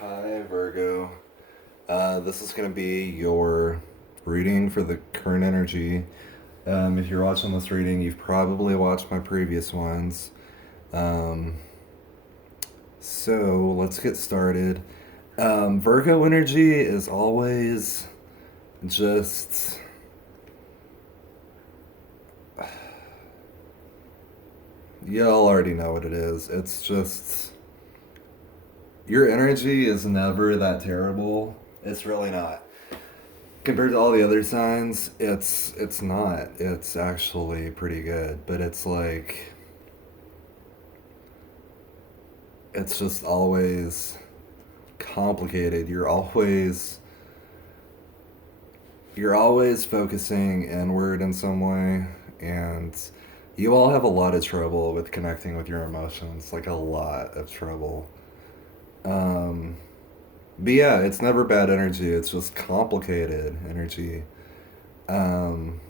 Hi, Virgo. This is going to be your reading for the current energy. If you're watching this reading, you've probably watched my previous ones. Um, so let's get started. Virgo energy is always just. Y'all already know what it is. It's just. Your energy is never that terrible. It's really not. Compared to all the other signs, it's not. It's actually pretty good, but it's like it's just always complicated. You're always focusing inward in some way, and you all have a lot of trouble with connecting with your emotions, like a lot of trouble. Um but yeah, it's never bad energy. It's just complicated energy. Um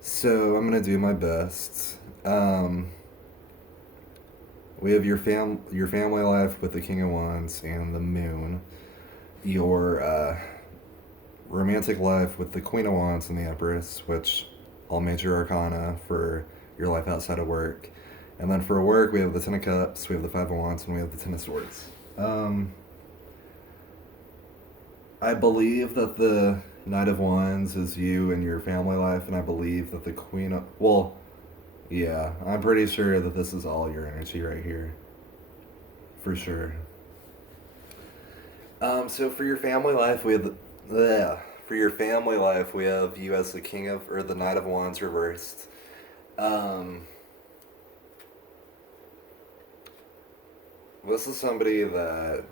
so I'm going to do my best. Um We have your family life with the King of Wands and the Moon. Your romantic life with the Queen of Wands and the Empress, which all major arcana for your life outside of work. And then for work, we have the Ten of Cups, we have the Five of Wands, and we have the Ten of Swords. Um, I believe that the Knight of Wands is you and your family life, and I believe that the Queen of. Well, yeah, I'm pretty sure that this is all your energy right here. For sure. So for your family life, we have for your family life, we have you as the King of or the Knight of Wands reversed. Um, this is somebody that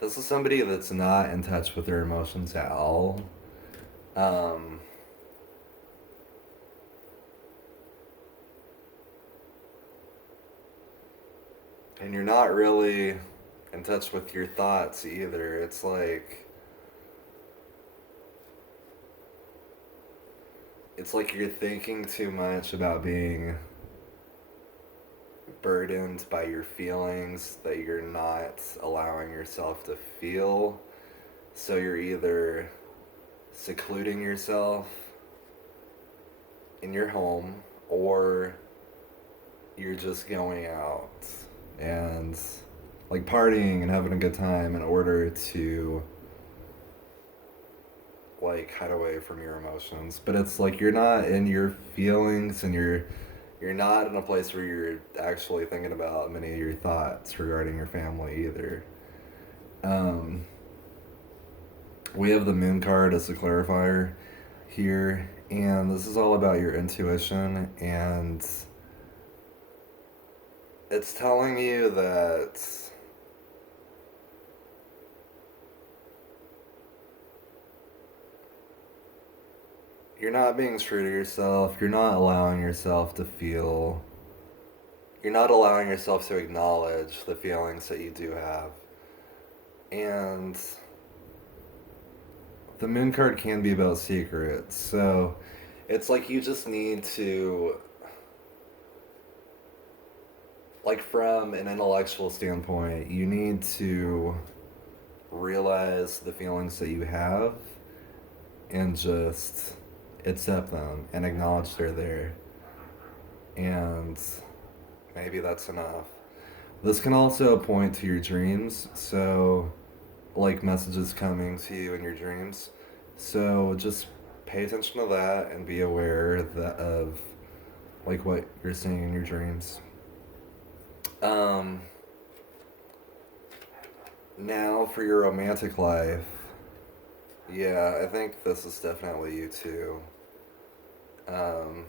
that's not in touch with their emotions at all. Um, and you're not really in touch with your thoughts either. It's like you're thinking too much about being burdened by your feelings that you're not allowing yourself to feel. So you're either secluding yourself in your home or you're just going out and like partying and having a good time in order to like hide away from your emotions. But it's like you're not in your feelings and you're not in a place where you're actually thinking about many of your thoughts regarding your family either. Um, we have the moon card as the clarifier here, and this is all about your intuition, and it's telling you that you're not being true to yourself, you're not allowing yourself to acknowledge the feelings that you do have. And the moon card can be about secrets, so it's like you just need to, like, from an intellectual standpoint, you need to realize the feelings that you have and just accept them and acknowledge they're there. And maybe that's enough. This can also point to your dreams, so like messages coming to you in your dreams. So just pay attention to that and be aware of like what you're seeing in your dreams. Um, Now for your romantic life, yeah, I think this is definitely you too. Um,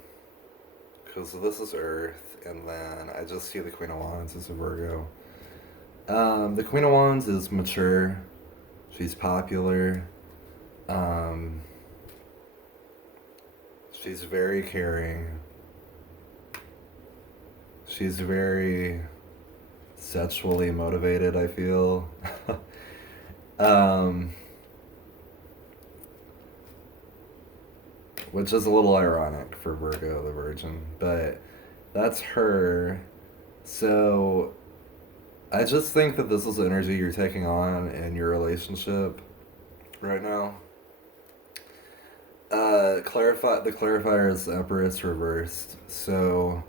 because this is Earth, and then I just see the Queen of Wands as a Virgo. The Queen of Wands is mature. She's popular. Um, she's very caring. She's very sexually motivated, I feel. um, which is a little ironic for Virgo the Virgin, but That's her. So I just think that this is the energy you're taking on in your relationship right now. Clarify the clarifier is the Empress reversed. So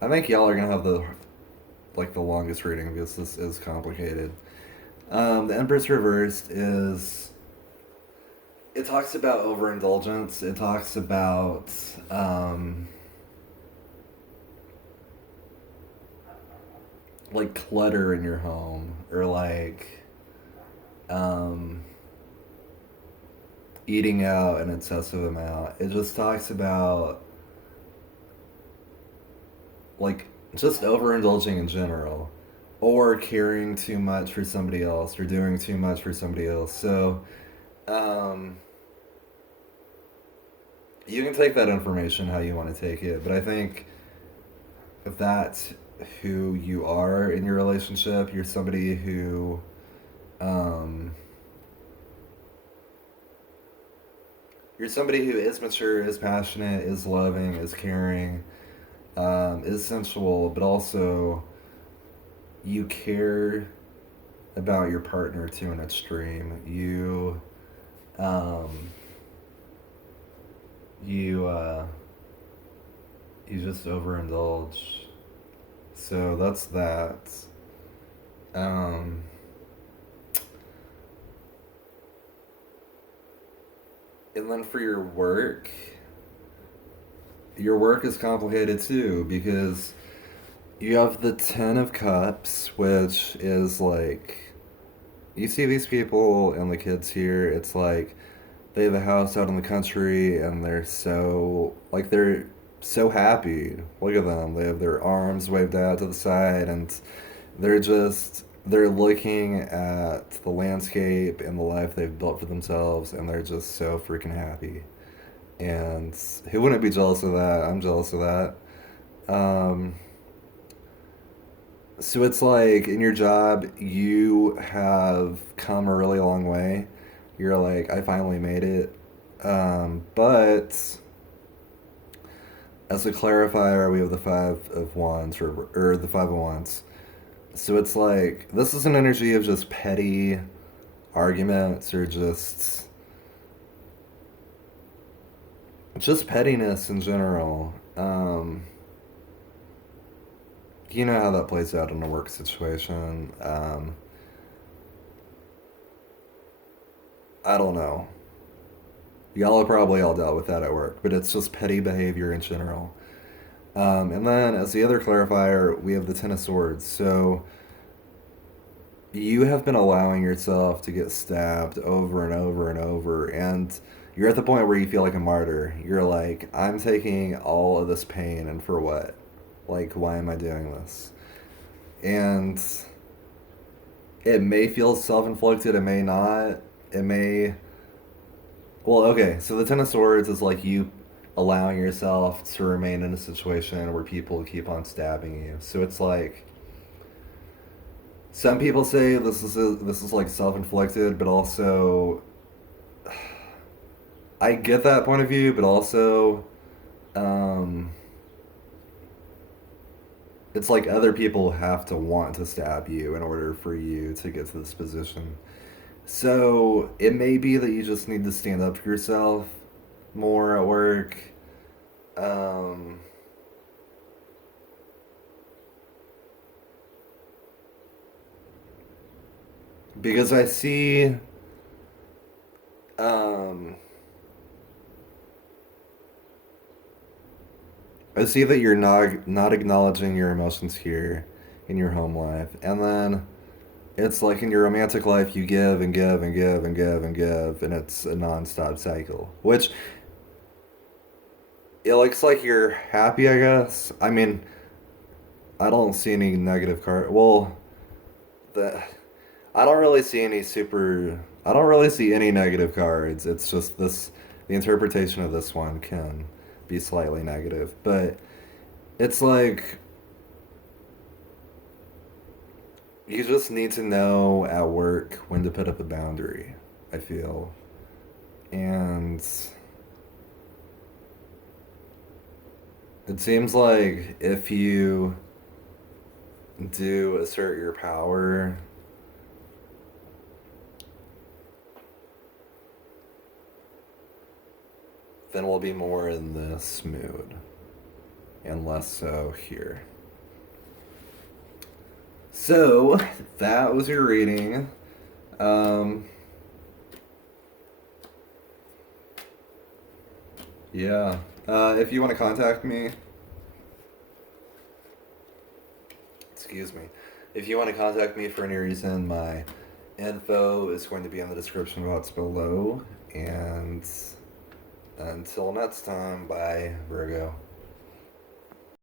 I think y'all are gonna have the longest reading because this is complicated. The Empress reversed is, it talks about overindulgence. It talks about like clutter in your home, or like um, eating out an excessive amount. It just talks about like just overindulging in general, or caring too much for somebody else, or doing too much for somebody else. So um, you can take that information how you want to take it, but I think if that's who you are in your relationship, you're somebody who um, you're somebody who is mature, is passionate, is loving, is caring, is sensual, but also you care about your partner to an extreme. Um, you you just overindulge. So that's that. Um, and then for your work is complicated too because you have the Ten of Cups, which is like, you see these people and the kids here, it's like they have a house out in the country and they're so happy. Look at them. They have their arms waved out to the side and they're looking at the landscape and the life they've built for themselves and they're just so freaking happy. And who wouldn't be jealous of that? I'm jealous of that. Um, so it's like in your job, you have come a really long way. You're like, I finally made it. But as a clarifier, we have the Five of Wands, or the Five of Wands. So it's like, this is an energy of just petty arguments, or just pettiness in general. You know how that plays out in a work situation. I don't know. Y'all have probably all dealt with that at work, but it's just petty behavior in general. And then, as the other clarifier, we have the Ten of Swords. So you have been allowing yourself to get stabbed over and over and over, and you're at the point where you feel like a martyr. You're like, I'm taking all of this pain, and for what? Like, why am I doing this? And it may feel self inflicted, it may not. It may. Well, okay, so the Ten of Swords is like you allowing yourself to remain in a situation where people keep on stabbing you. So it's like, some people say this is like self inflicted, but also I get that point of view, but also um, it's like other people have to want to stab you in order for you to get to this position. So it may be that you just need to stand up for yourself more at work. Um, because um, I see that you're not acknowledging your emotions here in your home life, and then it's like in your romantic life, you give and give and give and give and give, and it's a nonstop cycle. Which it looks like you're happy, I guess. I mean, I don't see any negative card. Well, the I don't really see any super. I don't really see any negative cards. It's just this. The interpretation of this one can be slightly negative, but it's like you just need to know at work when to put up a boundary. I feel, and It seems like if you do assert your power, then we'll be more in this mood and less so here. So, that was your reading. Um, yeah. If you want to contact me, excuse me. If you want to contact me for any reason, my info is going to be in the description box below. And until next time, bye, Virgo.